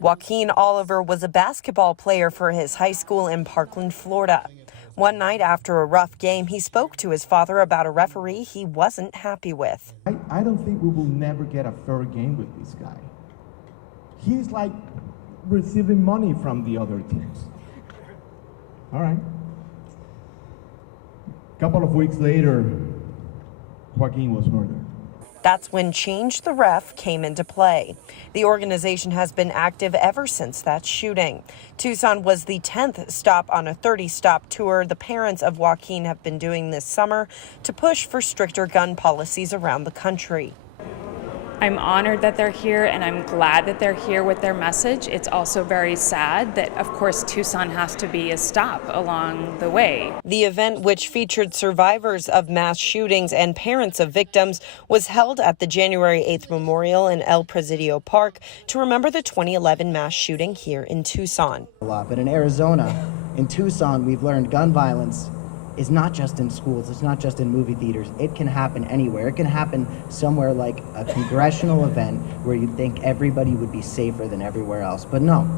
Joaquin Oliver was a basketball player for his high school in Parkland, Florida. One night after a rough game, he spoke to his father about a referee he wasn't happy with. I don't think we will never get a fair game with this guy. He's like receiving money from the other teams. All right. A couple of weeks later, Joaquin was murdered. That's when Change the Ref came into play. The organization has been active ever since that shooting. Tucson was the 10th stop on a 30-stop tour the parents of Joaquin have been doing this summer to push for stricter gun policies around the country. I'm honored that they're here, and I'm glad that they're here with their message. It's also very sad that, of course, Tucson has to be a stop along the way. The event, which featured survivors of mass shootings and parents of victims, was held at the January 8th Memorial in El Presidio Park to remember the 2011 mass shooting here in Tucson. But in Arizona, in Tucson, we've learned gun violence is not just in schools, it's not just in movie theaters. It can happen anywhere. It can happen somewhere like a congressional event where you'd think everybody would be safer than everywhere else. But no,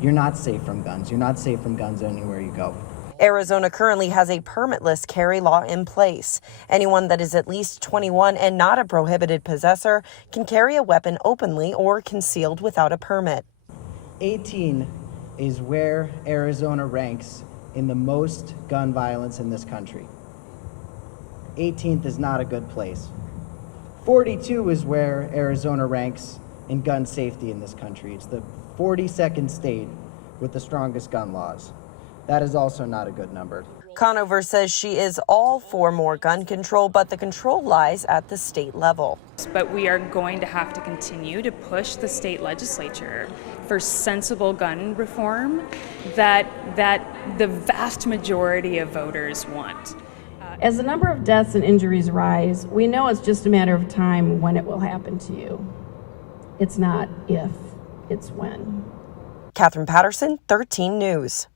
you're not safe from guns. You're not safe from guns anywhere you go. Arizona currently has a permitless carry law in place. Anyone that is at least 21 and not a prohibited possessor can carry a weapon openly or concealed without a permit. 18 is where Arizona ranks in the most gun violence in this country. 18th is not a good place. 42 is where Arizona ranks in gun safety in this country. It's the 42nd state with the strongest gun laws. That is also not a good number. Conover says she is all for more gun control, but the control lies at the state level. But we are going to have to continue to push the state legislature for sensible gun reform that the vast majority of voters want. As the number of deaths and injuries rise, we know it's just a matter of time when it will happen to you. It's not if, it's when. Catherine Patterson, 13 News.